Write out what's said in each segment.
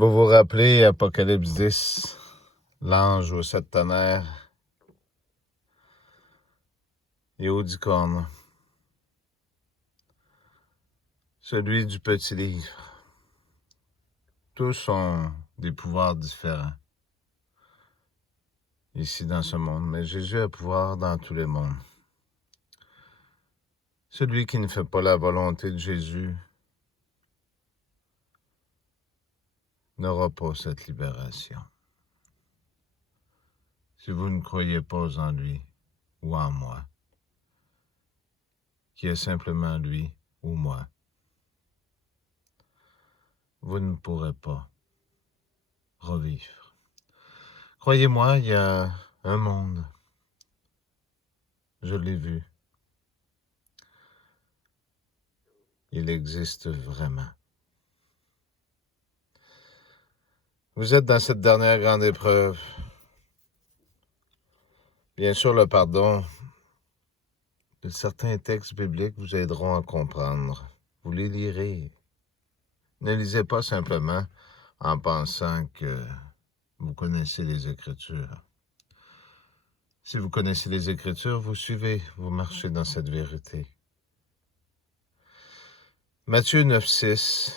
Vous vous rappelez Apocalypse 10, l'ange aux 7 tonnerres et aux 10 cornes, celui du petit livre. Tous ont des pouvoirs différents ici dans ce monde, mais Jésus a pouvoir dans tous les mondes. Celui qui ne fait pas la volonté de Jésus n'aura pas cette libération. Si vous ne croyez pas en lui ou en moi, qui est simplement lui ou moi, vous ne pourrez pas revivre. Croyez-moi, il y a un monde, je l'ai vu, il existe vraiment. Vous êtes dans cette dernière grande épreuve. Bien sûr, le pardon de certains textes bibliques vous aideront à comprendre. Vous les lirez. Ne lisez pas simplement en pensant que vous connaissez les Écritures. Si vous connaissez les Écritures, vous suivez, vous marchez dans cette vérité. Matthieu 9,6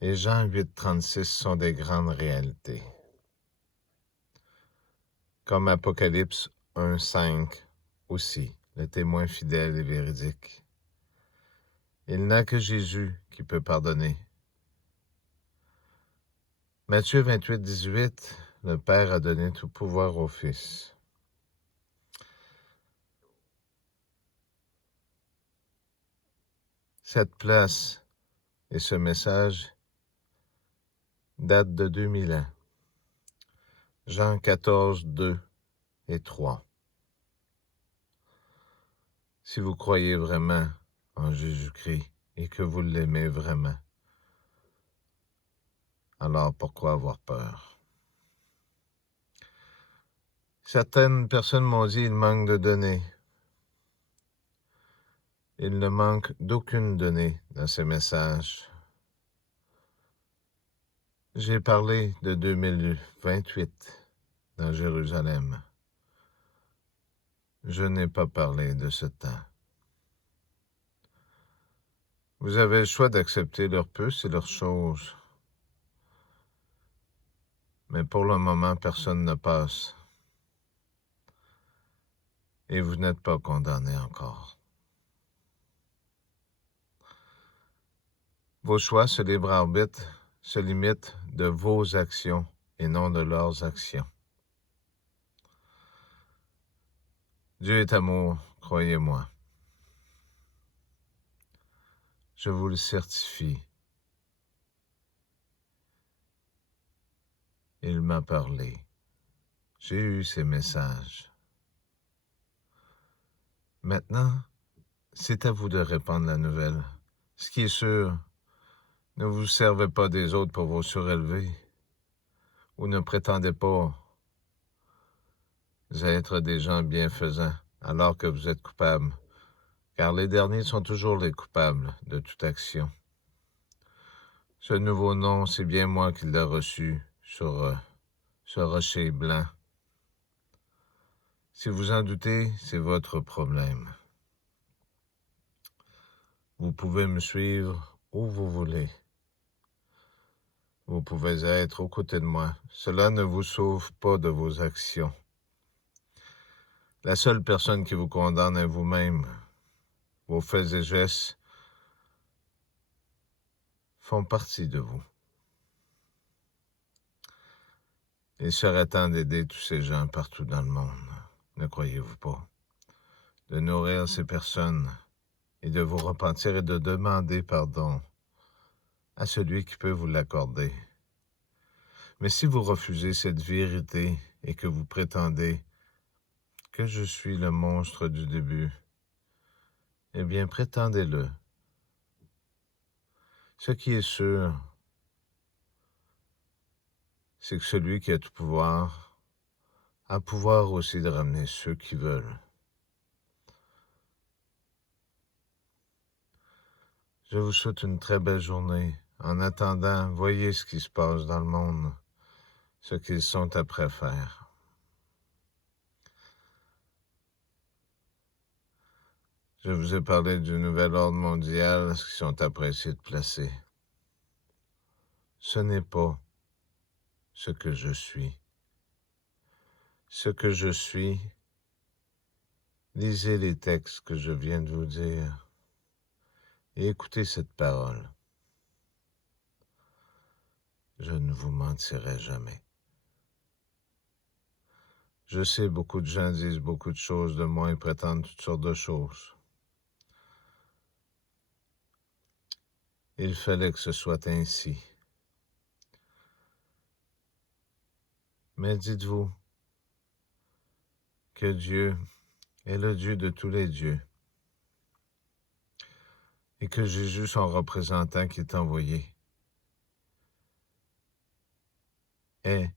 et Jean 8,36 sont des grandes réalités. Comme Apocalypse 1,5 aussi, le témoin fidèle et véridique. Il n'a que Jésus qui peut pardonner. Matthieu 28,18, le Père a donné tout pouvoir au Fils. Cette place et ce message datent de 2000 ans. Jean 14, 2 et 3. Si vous croyez vraiment en Jésus-Christ et que vous l'aimez vraiment, alors pourquoi avoir peur? Certaines personnes m'ont dit il manque de données. Il ne manque d'aucune donnée dans ces messages. J'ai parlé de 2028 dans Jérusalem. Je n'ai pas parlé de ce temps. Vous avez le choix d'accepter leurs puces et leurs choses. Mais pour le moment, personne ne passe. Et vous n'êtes pas condamné encore. Vos choix, ce libre arbitre, se limitent de vos actions et non de leurs actions. Dieu est amour, croyez-moi. Je vous le certifie. Il m'a parlé. J'ai eu ses messages. Maintenant, c'est à vous de répandre la nouvelle. Ce qui est sûr, ne vous servez pas des autres pour vous surélever, ou ne prétendez pas être des gens bienfaisants alors que vous êtes coupables, car les derniers sont toujours les coupables de toute action. Ce nouveau nom, c'est bien moi qui l'ai reçu sur ce rocher blanc. Si vous en doutez, c'est votre problème. Vous pouvez me suivre où vous voulez. Vous pouvez être aux côtés de moi. Cela ne vous sauve pas de vos actions. La seule personne qui vous condamne est vous-même. Vos faits et gestes font partie de vous. Il serait temps d'aider tous ces gens partout dans le monde, ne croyez-vous pas? De nourrir ces personnes et de vous repentir et de demander pardon à celui qui peut vous l'accorder. Mais si vous refusez cette vérité et que vous prétendez que je suis le monstre du début, eh bien prétendez-le. Ce qui est sûr, c'est que celui qui a tout pouvoir a pouvoir aussi de ramener ceux qui veulent. Je vous souhaite une très belle journée En attendant, voyez ce qui se passe dans le monde, ce qu'ils sont après faire. Je vous ai parlé du nouvel ordre mondial, ce qu'ils sont après essayer de placer. Ce n'est pas ce que je suis. Ce que je suis, lisez les textes que je viens de vous dire et écoutez cette parole. Je ne vous mentirai jamais. Je sais, beaucoup de gens disent beaucoup de choses de moi et prétendent toutes sortes de choses. Il fallait que ce soit ainsi. Mais dites-vous que Dieu est le Dieu de tous les dieux et que Jésus, son représentant qui est envoyé, est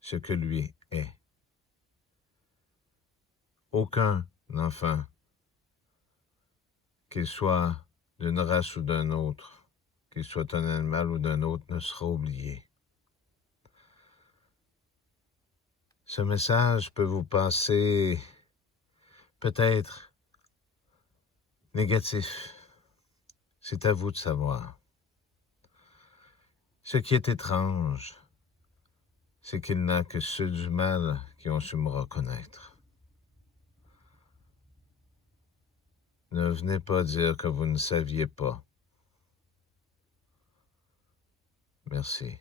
ce que lui est. Aucun enfant, qu'il soit d'une race ou d'un autre, qu'il soit un animal ou d'un autre, ne sera oublié. Ce message peut vous passer peut-être négatif. C'est à vous de savoir. Ce qui est étrange, c'est qu'il n'y a que ceux du mal qui ont su me reconnaître. Ne venez pas dire que vous ne saviez pas. Merci.